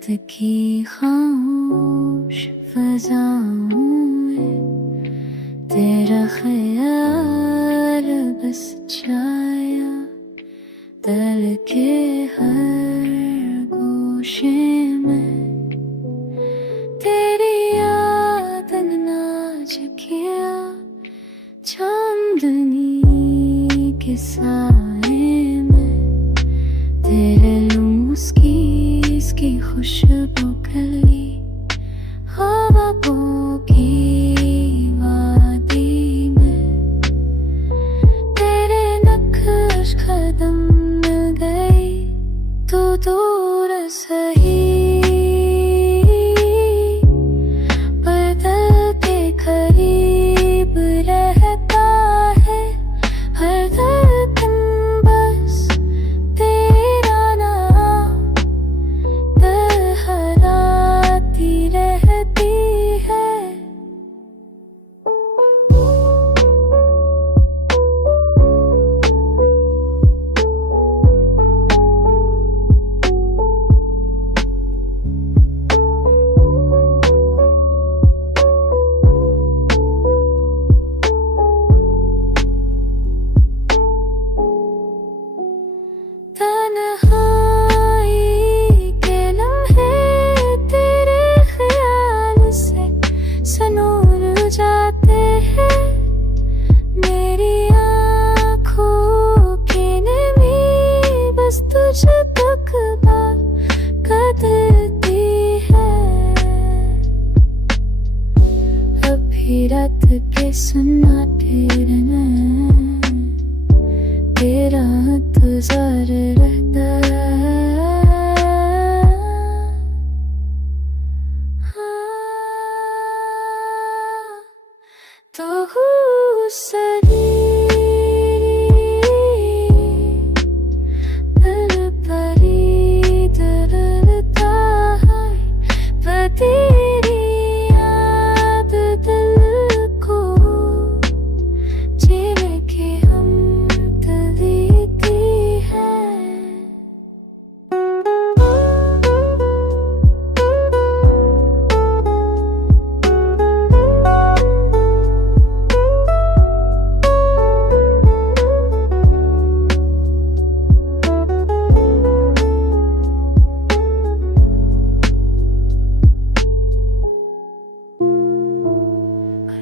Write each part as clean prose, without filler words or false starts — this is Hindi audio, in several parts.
रात की खामोश फज़ाओं में तेरा ख्याल बस छाया, दिल के हर गोशे में तेरी याद नाच किया। चांदनी के साए में तेरे मुस्किस की खुशबू खिली, ख्वाबों की वादी में तेरे नक्श कदम मिल गई। तू दूर सही पर दिल के करीब रहता है, हर धड़कन बस तेरा नाम लहराती रहती है। तन्हाई के लम्हे तेरे ख्याल से सनूर जाते हैं, मेरी आँखों की नमी बस तुझ तक बात करती है। अभी रात के सन्नाटे में तेरा इंतजार रहता है। तो सरी दिल परी डरता है, पर तेरी याद दिल को जीने की हम देती है।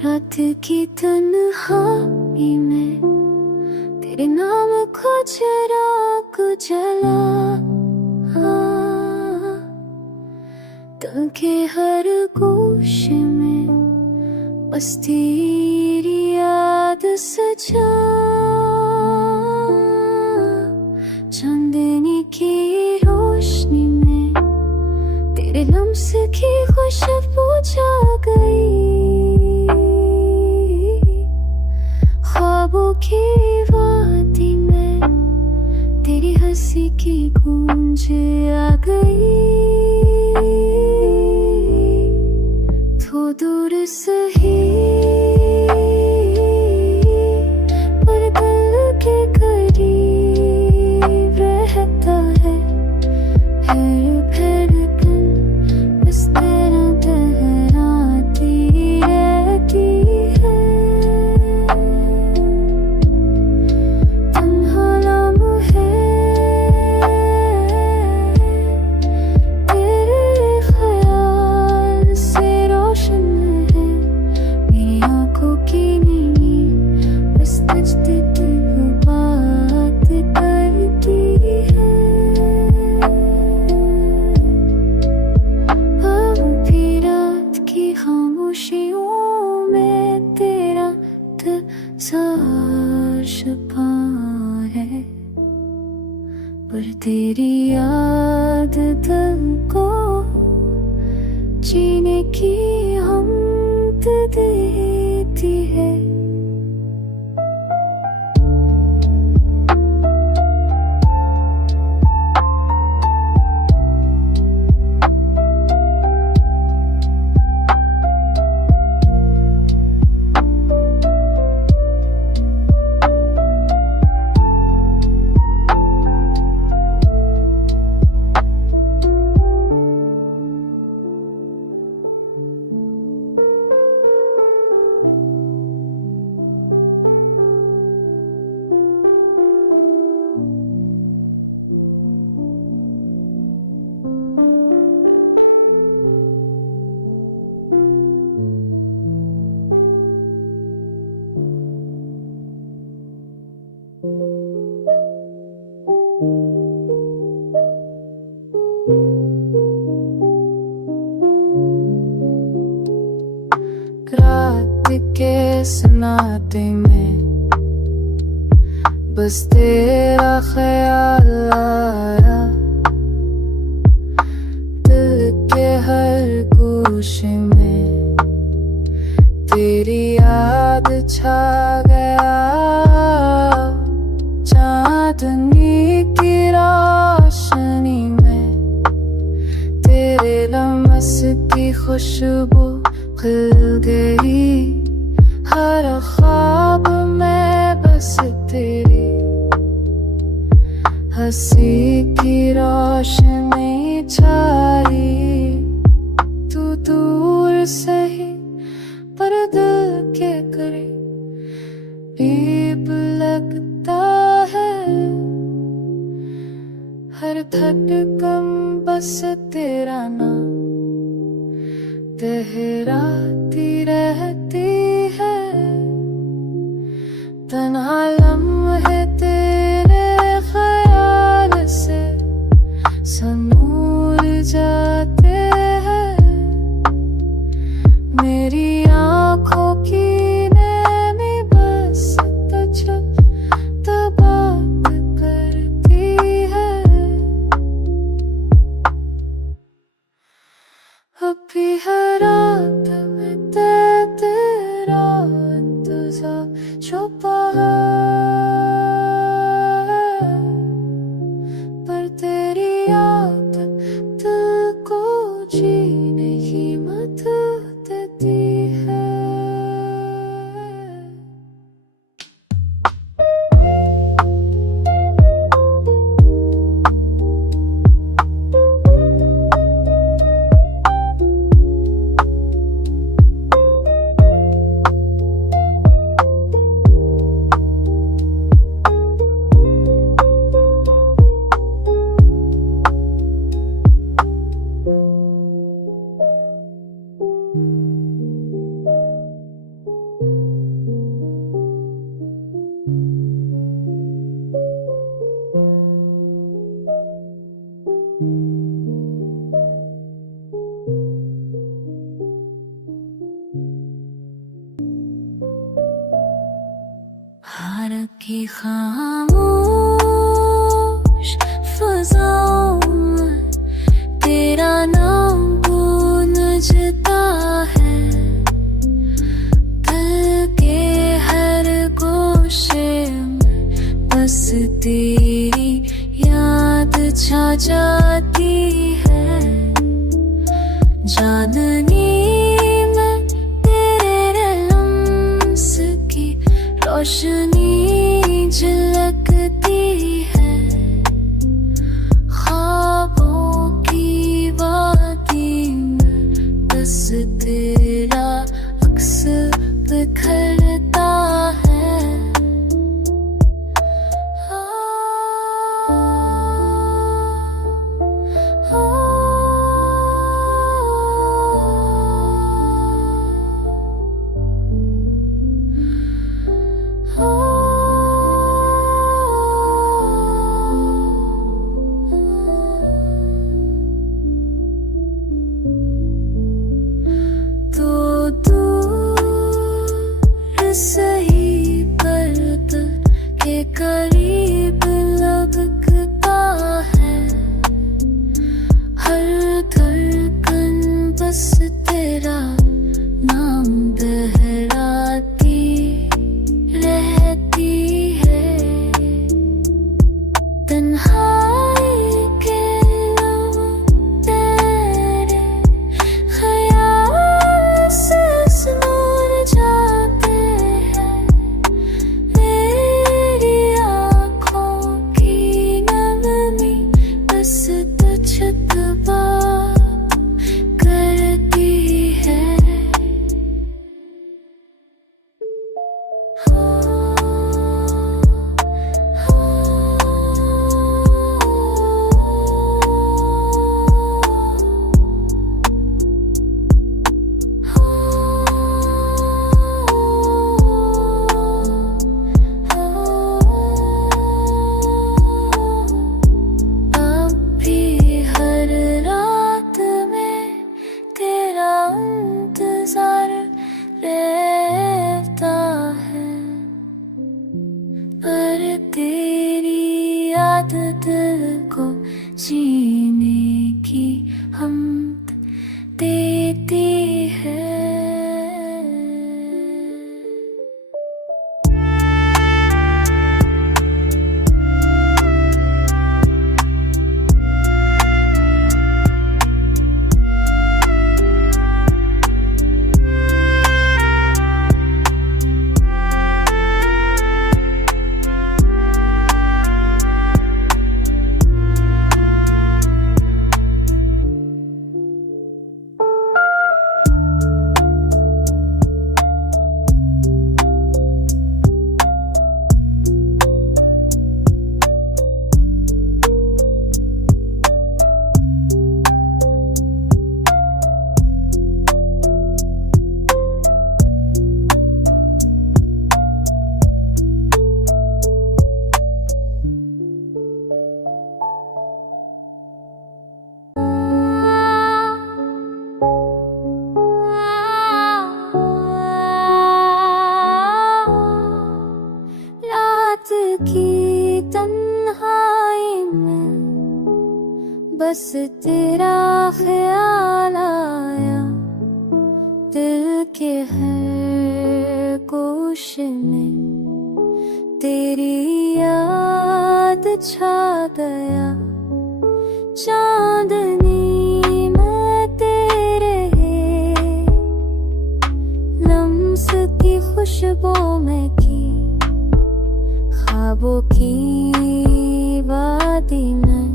रात की तन्हाई में तेरे नाम को चिराग जला, दिल के हर गोशे में बस तेरी याद सजा। चांदनी की रोशनी में तेरे लम्स की खुशबू छा गई, ख्वाबों की वादी में तेरी हंसी की गूंज आ गई। तो दूर सही पर दिल के करीब रहता है, हर धड़कन बस तेरा लहराती रहती है। पर तेरी याद दिल को जीने की हिम्मत देती है। रात के सन्नाटे में बस तेरा ख्याल आया, दिल के हर गोशे में तेरी याद छा गया। चांदनी की रोशनी में तेरे लम्स की खुशबू खिल गई। हर ख्वाब में बस तेरी हंसी की रोशनी छाई। तू दूर सही पर दिल के करीब लगता है। हर धड़कन बस तेरा नाम दोहराती रहती है। तन्हा लम्हे तेरे ख्याल से संूर जाते हैं। मेरी आँखों की नैनी बस तुझसे बात करती है। अभी हर रात में तेरा इंतजार छुपा है, पर तेरी याद दिल को जीने की मदद देती है। भारत की खामोश फ़ज़ाओं में तेरा नाम गूंजता है। दिल के हर गोशे में बस तेरी याद छा जाती है। चांदनी में तेरे लम्स की रोशनी झलकती है। ख्वाबों की वादी में बस तेरा अक्स बिखरता है। सही पर दिल के करीब लगता है। हर धड़कन बस तेरा नाम दोहराती रहती है। तन्हाई के लम्हे तेरे ख्याल से संूर जाते हैं। मेरी आँखों की नमी बस तुझसे बात करती है। दिल को जीने की हम देती है। की तन्हाई में बस तेरा ख्याल आया, दिल के हर कोश में तेरी याद छा गया। चांदनी में तेरे लम्स की खुशबू में की, ख्वाबों की वादी में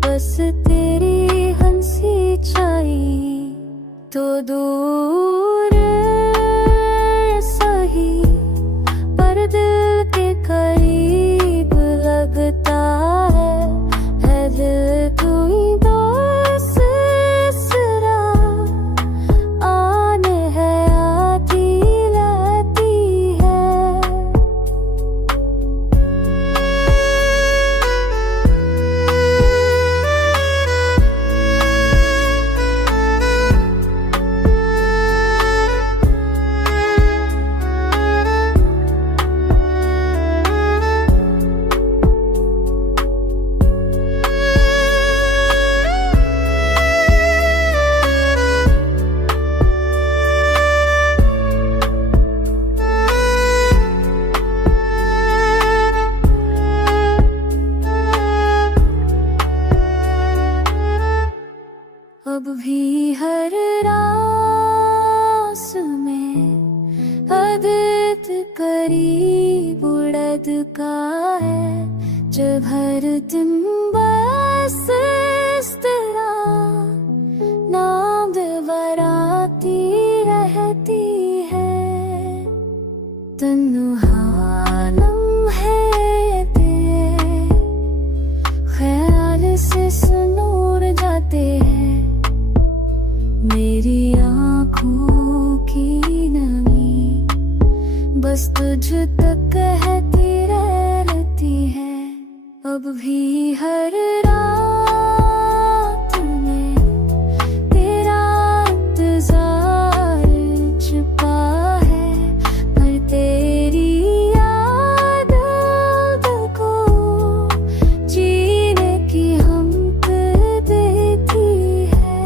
बस तेरी हंसी छाई। तो दूर सही पर दिल के करीब लगता है दिल तू ही दोस्त सिरा आने है आती रहती है। अब भी हर रास में अदित करीब उड़द का है, जब हर दिन बस इस तरह नाम बराती रहती है। तन्हा लम्हे तेरे ख्याल से सुनूर जाते हैं, मेरी आँखों की नमी बस तुझ तक कहती रहती है। अब भी हर रात में तेरा इंतजार छुपा है, पर तेरी याद दिल को जीने की हमत देती है।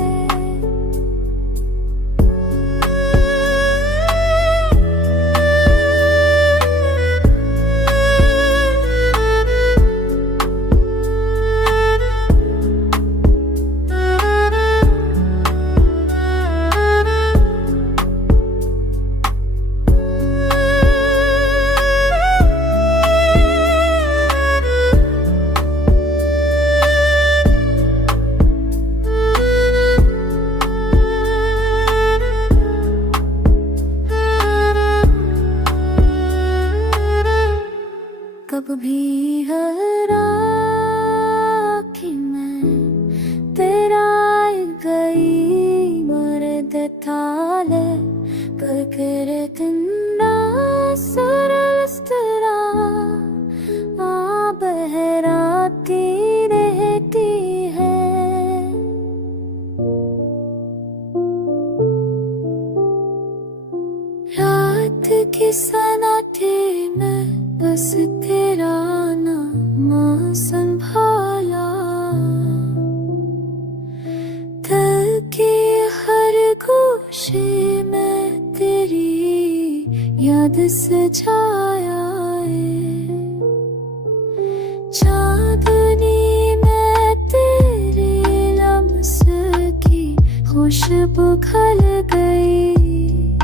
जब खल गई,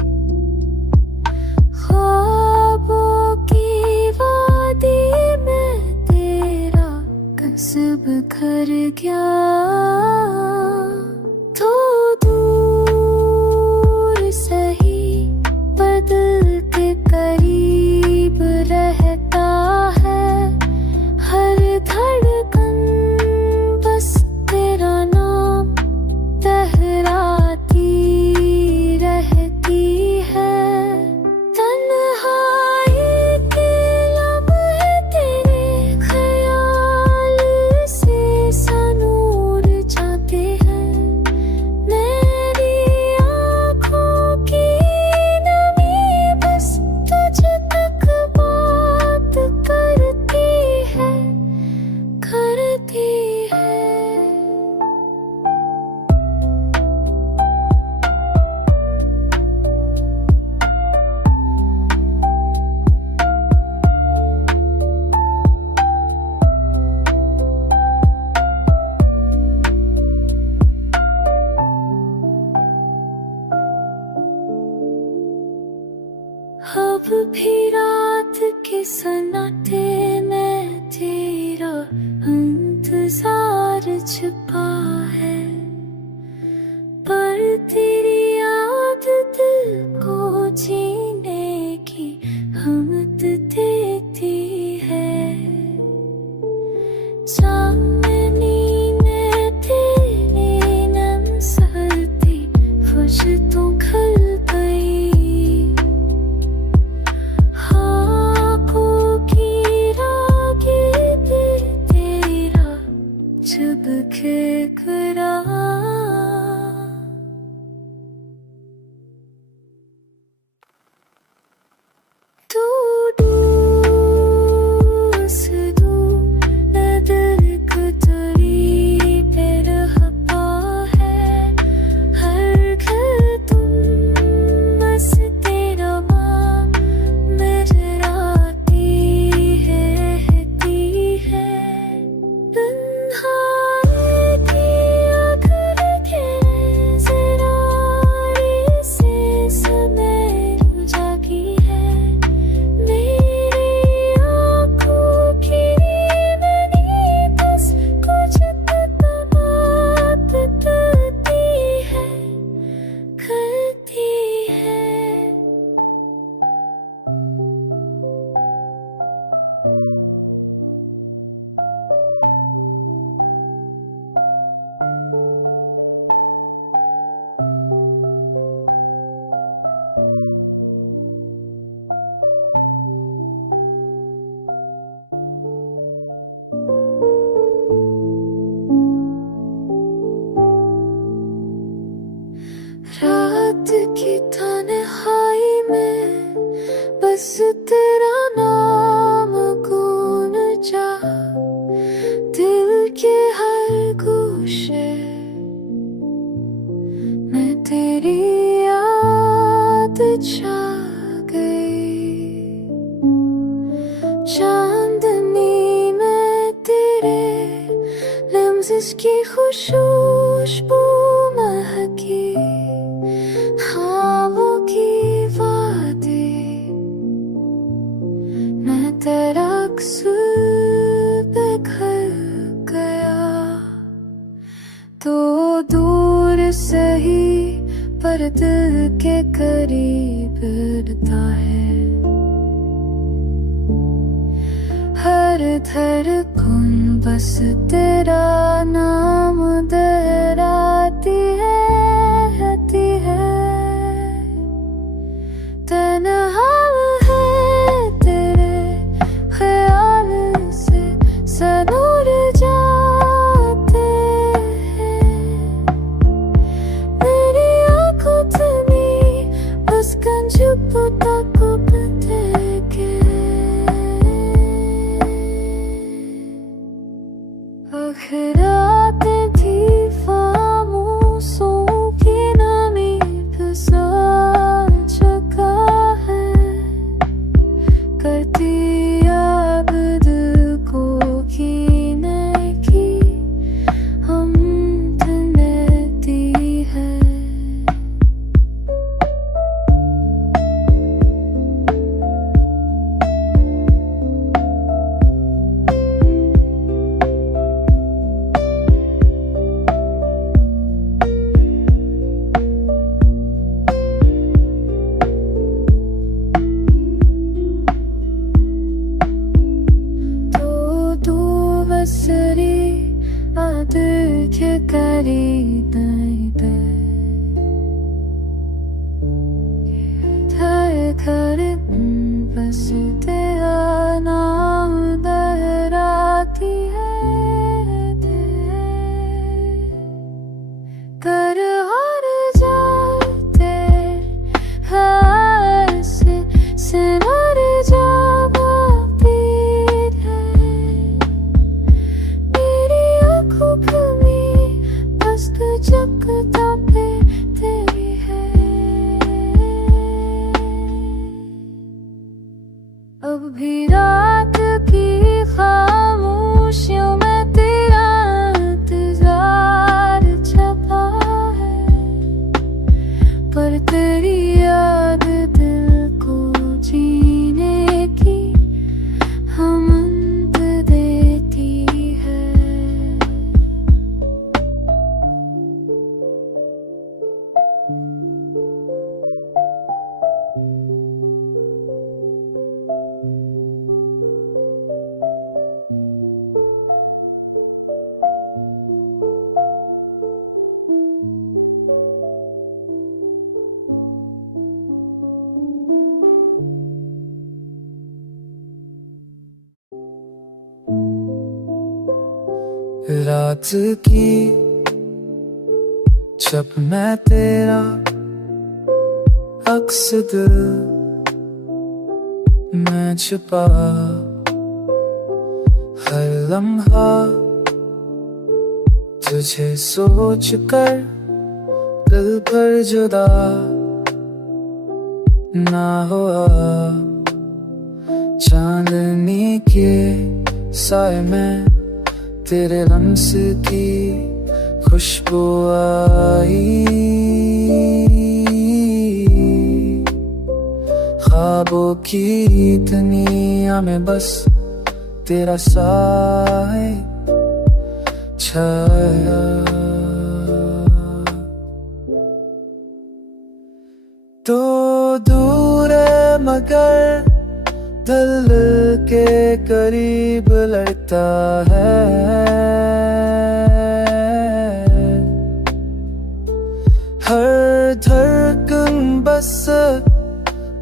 ख्वाबों की वादी में तेरा कस्ब घर गया। तो दूर सही बदल के करीब रहता है, हर धड़कन बस तेरा नाम लहराती रहती है। तन्हाई के लम्हे तेरे ख्याल से सनूर जाते हैं, मेरी आँखों की नमी बस तुझ तक बात करती है, करती है। अब भी रात के सन्नाटे में तेरा इंतजार छिपा है, पर तेरी याद दिल को जीने की हिम्मत देती है। चांदनी ने तेरे नम सहती खुश तो खल गई, जब केकरा तू दूर से दूर नजर गुजरी पे रहता है, हर घर तुम बस तेरा नाम नजराती रहती है। रात की तन्हाई में बस तेरा नाम गूंजा, दिल के हर गोशे में तेरी याद छा गई। चांदनी में तेरे लम्ज़ की खुशबू महकी, ख्वाबों की वादी मैं तेरा कस्ब घर गया। तो दूर सही पर दिल के करीब रहता है, हर धड़कन बस तेरा नाम दोहराती है, रहती है। तन्हा है तेरे ख्याल से सनूर जाते हैं, मेरी आँखों थमी बस कंज पुता को देखे। आखिरात थी फामोसों की नमी फसा चुका है, करती अब दिल को कीने की हम दी है। कसरी आदर्थ करी दैते थर कर बसते नाम दहराती है दे कर हर जाते हस सिमर जावा पीर है मेरी आँखों में बस तू चकता पे तेरी है अब भी रात की खामोशियों में तेरा इंतजार छपा है पर तेरी याद दिल को जीने की हमत देती है रात की जब मैं तेरा अक्स दिल मैं छुपा हर लम्हा तुझे सोच कर दिल पर जुदा ना हुआ चांदनी के साए में तेरे रम्स की खुशबू आई ख्वाबों की दुनिया में बस तेरा साए छाया तो दूर है मगर दिल के करीब लगता है हर धड़कन बस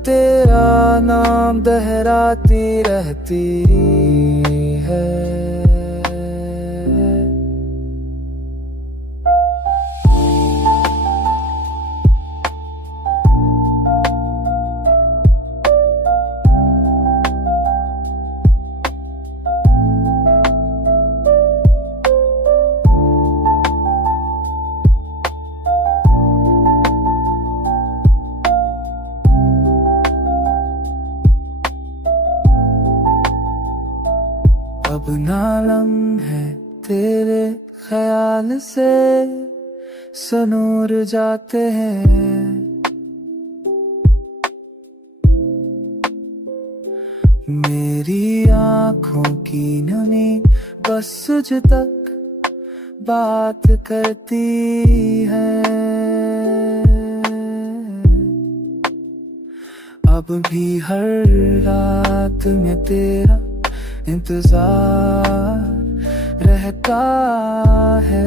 तेरा नाम दोहराती रहती है अब ना लम्हे तेरे ख्याल से सनूर जाते हैं मेरी आँखों की नमी बस तुझ तक बात करती है अब भी हर रात में तेरा इंतजार रहता है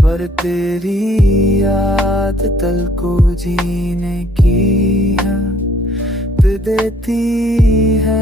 पर तेरी याद दिल को जीने की हिम्मत देती है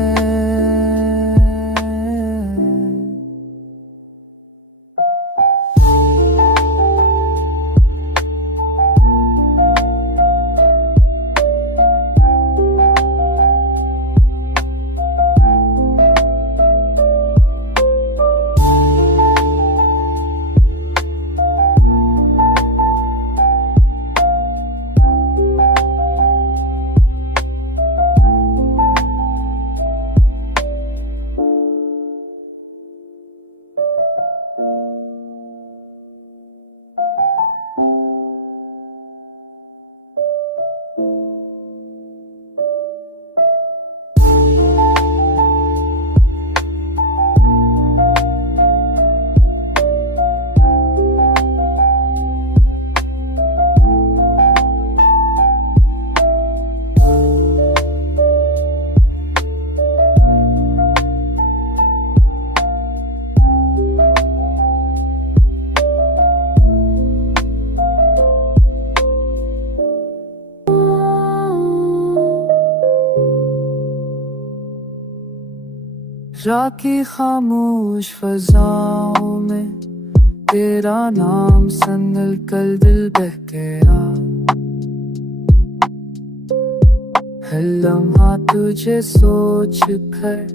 राखी खामोश फजाओं में तेरा नाम संदल कल दिल बह गया। हर लम्हा तुझे सोच कर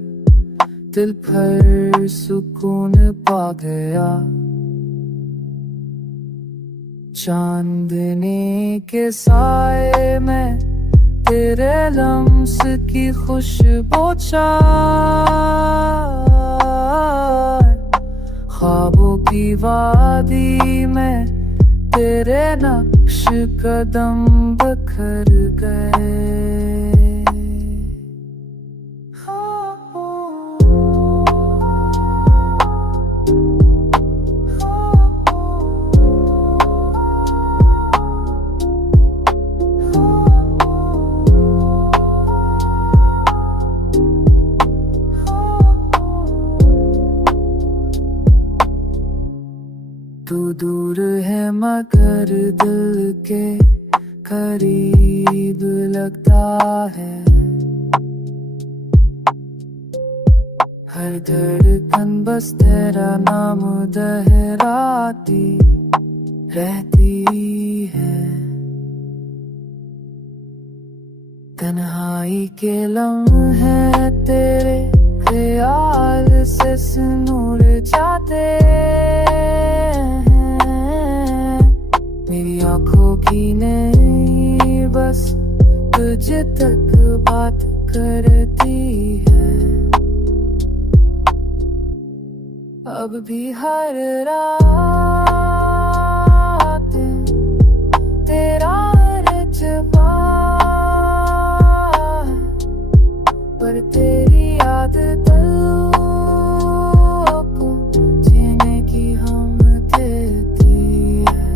दिल भर सुकून पा गया। चांदनी के साए में तेरे लम्स की खुशबू चाय, ख्वाबों की वादी में तेरे नक्श कदम बखर गए। तू दूर है मगर दिल के करीब लगता है। हर धड़कन बस तेरा नाम दोहराती रहती है। तन्हाई के लम्हे तेरे ख्याल से नूर जाते हैं। मेरी आंखों की नहीं बस तुझे तक बात करती है। अब भी हर रात तेरा रजवा पर तेरी याद को जीने की हम देती है।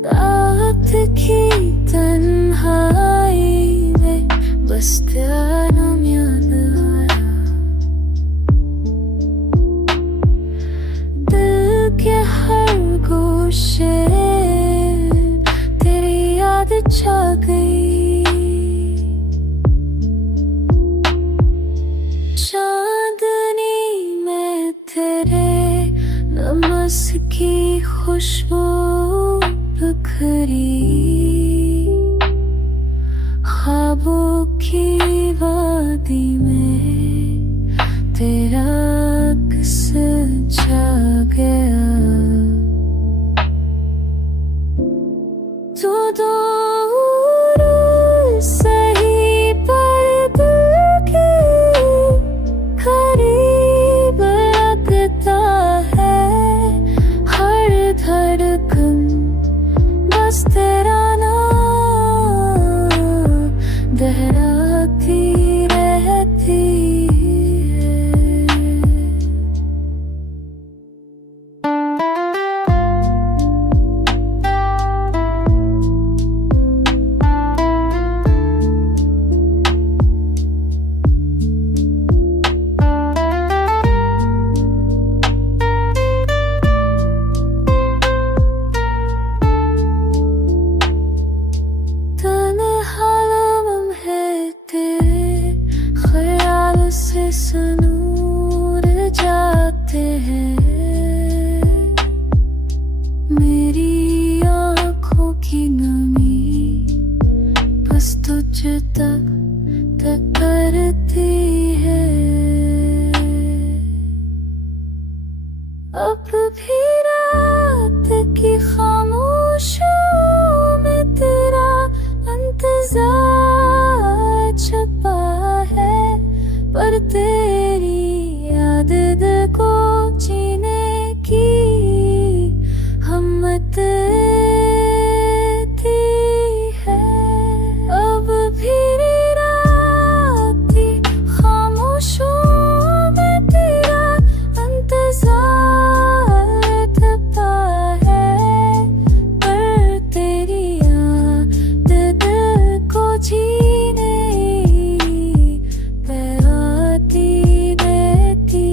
रात की तन्हाई में बस तेरा नाम याद आया। दिल के हर गोशे तेरी याद छा गई। चांदनी में तेरे नमस की खुशबू बिखरी। ख्वाबों की वादी में तेरा अक्स छा गया। तू दूर सही पर दिल के करीब लगता है। हर धड़कन बस तेरा नाम दोहराती रहती है। सनूर जाते हैं। मेरी आँखों की नमी बस तुझ तक करती है। अब भी रात की खामोशियों में तेरा इंतजार छुपा है। पर तेरी याद को जीने की हिम्मत थी है। अब भी जीने पे आती रहती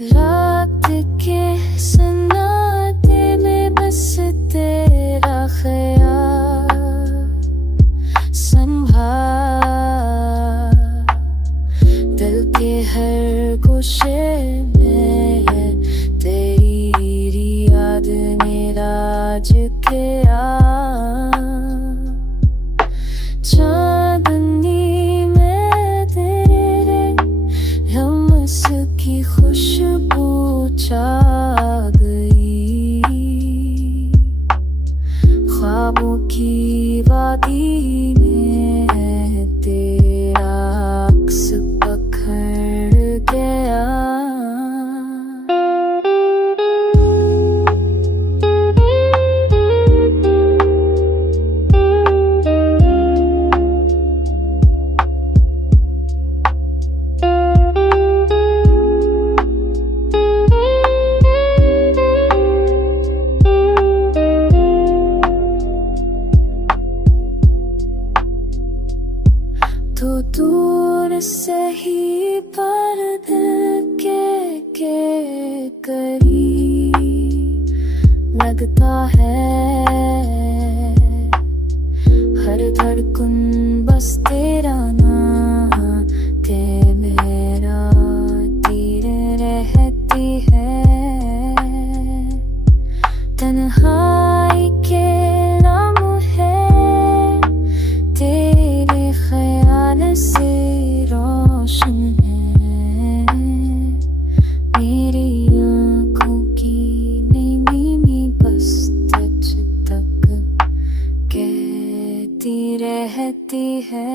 रात के सन्नाटे में बस तेरा ख्याल संभाल, दिल के हर गोशे में तेरी याद ने राज किया। चांदनी में तेरे हमस की खुशबू छा गई, ख्वाबों की वादी में तेरा अक्स पखड़ गया। तो दूर से ही पर दिल के करीब लगता है, हर धड़कन बस तेरा नाम ते मेरा तीर रहती है। तन्हाई के लम्हे तेरे ख्याल से रोशन है, मेरी आँखों की नीमी बस तुझ तक कहती रहती है।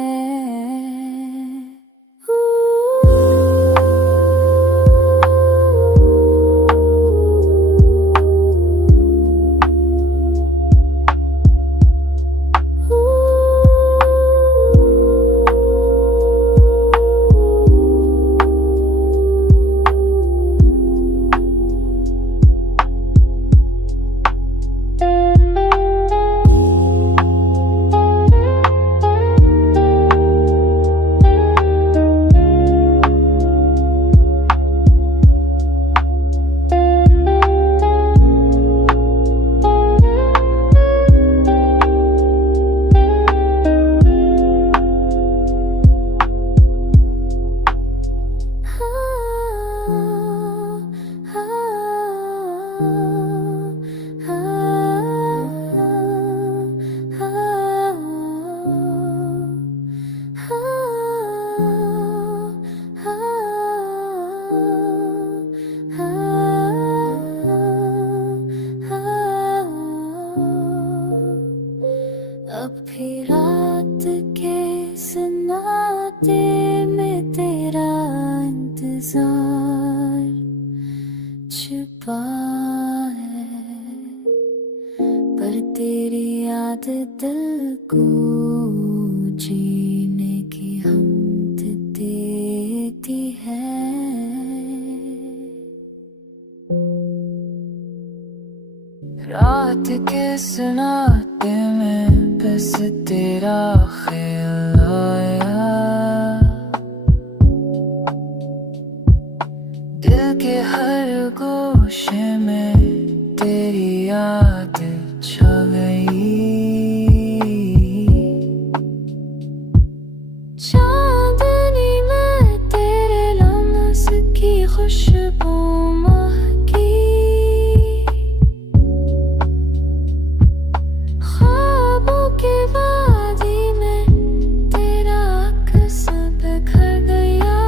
अब भी रात के सन्नाटे में तेरा इंतजार छिपा है, पर तेरी याद दिल को जीने की हिम्मत देती है। रात के सन्नाटे में बस तेरा ख्याल आया, दिल के हर गोशे में तेरी याद छा गई। चांदनी में तेरे लम्स की खुशबू महकी, ख्वाबों के वादी में तेरा अक्स बिखर गया।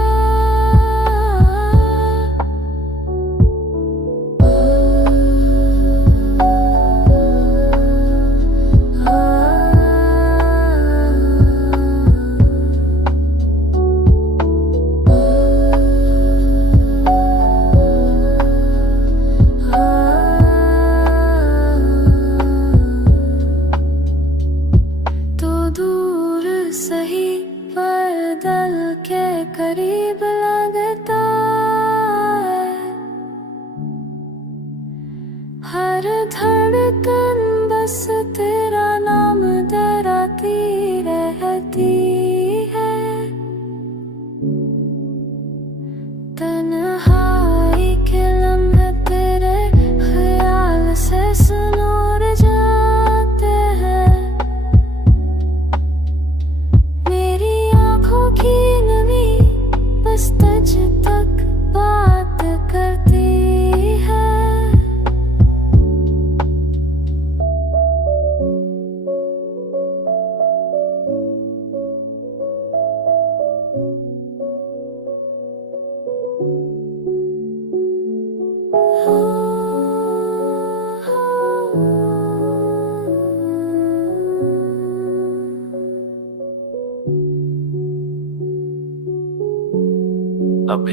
अभी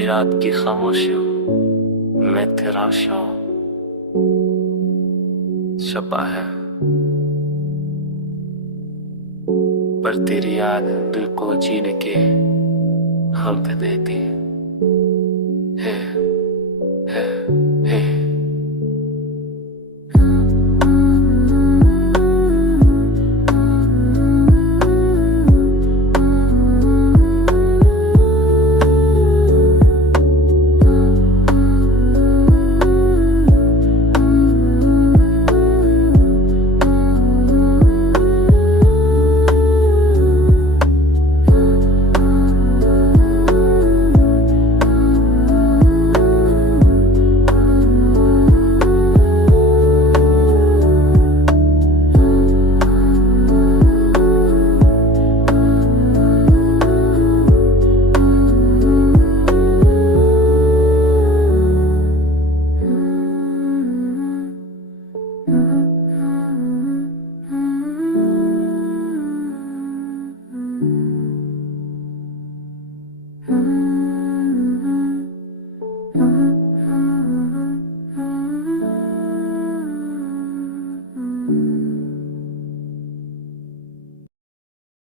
रात की खामोशियों में तेरा शौक छपा है, पर तेरी याद दिल को जीने के हम पे देती है।